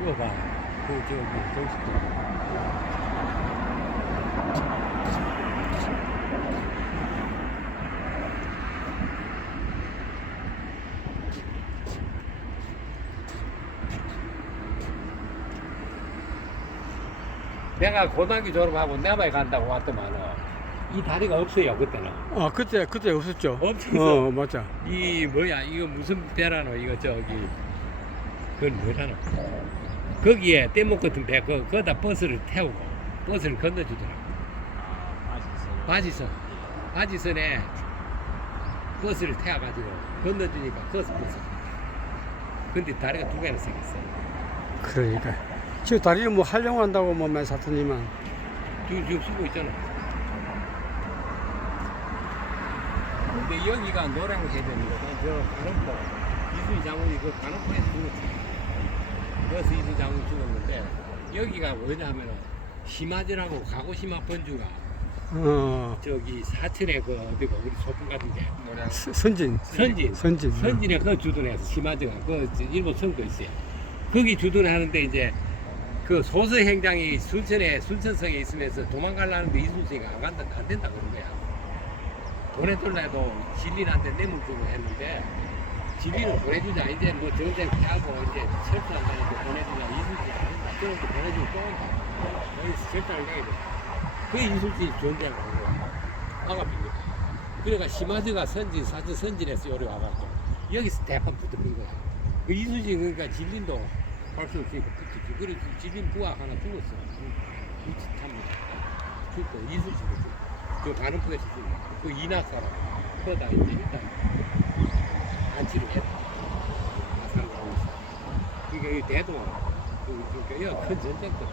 이거 봐. 그 저기 정식도. 내가 고등학교 졸업하고 남아에 간다고 왔더만은 이 다리가 없어요 그때는 아 그때 그때 없었죠. 없었어. 어 맞아. 이 뭐야 이거 무슨 배라노 이거 저기 그건 뭐라노 거기에 뗏목 같은 배 그, 거기다 버스를 태우고 버스를 건너주더라고. 바지선 바지선에 버스를 태워가지고 건너주니까 거기서 버스. 근데 다리가 두 개나 생겼어 그러니까. 지금 다리를 뭐 활용한다고 뭐 말사더니만. 지금 지금 쓰고 있잖아. 근데 여기가 노량 해변이거든. 저 가는포 이순희 장군이 그 가는포에서 죽었지 그래서 이순희 장군이 죽었는데 여기가 뭐냐면은 심화전하고 가고시마 번주가 어. 저기 사천에 그 어디가 우리 소풍 같은데. 스- 선진. 선진. 선진. 선진에 그 주둔해서 심화전가 그 일본 선도 있어요. 거기 주둔하는데 이제 그 소서 행장이 순천에 순천성에 있으면서 도망가려는데 이순신이가 안 간다 안 된다 그런 거야. 보내달라 해도 진리한테 뇌물 주고 했는데 진리는 보내주자 이제 뭐 전쟁 피하고 이제 철수한다니까 보내주자 이순신이 안 된다 저런데 보내주면 또 여기서 절단을 내야 돼. 그게 이순신이 존재하는 거야. 아가입니다 그러니까 심화지가 선진 사진 선진에서 요리 와갖고 여기서 대판 붙어본 거야. 그 이순신 그러니까 진린도 할수 없으니까 붙었지 그래서 진린 부하 하나 죽었어 참 죽고 이순신도 죽고 그 가는 포에서 죽고 그 이낙사라 그거다 이제 일단 안치를 했다 그러니까 이 대동아. 그, 그러니까 여큰 전쟁터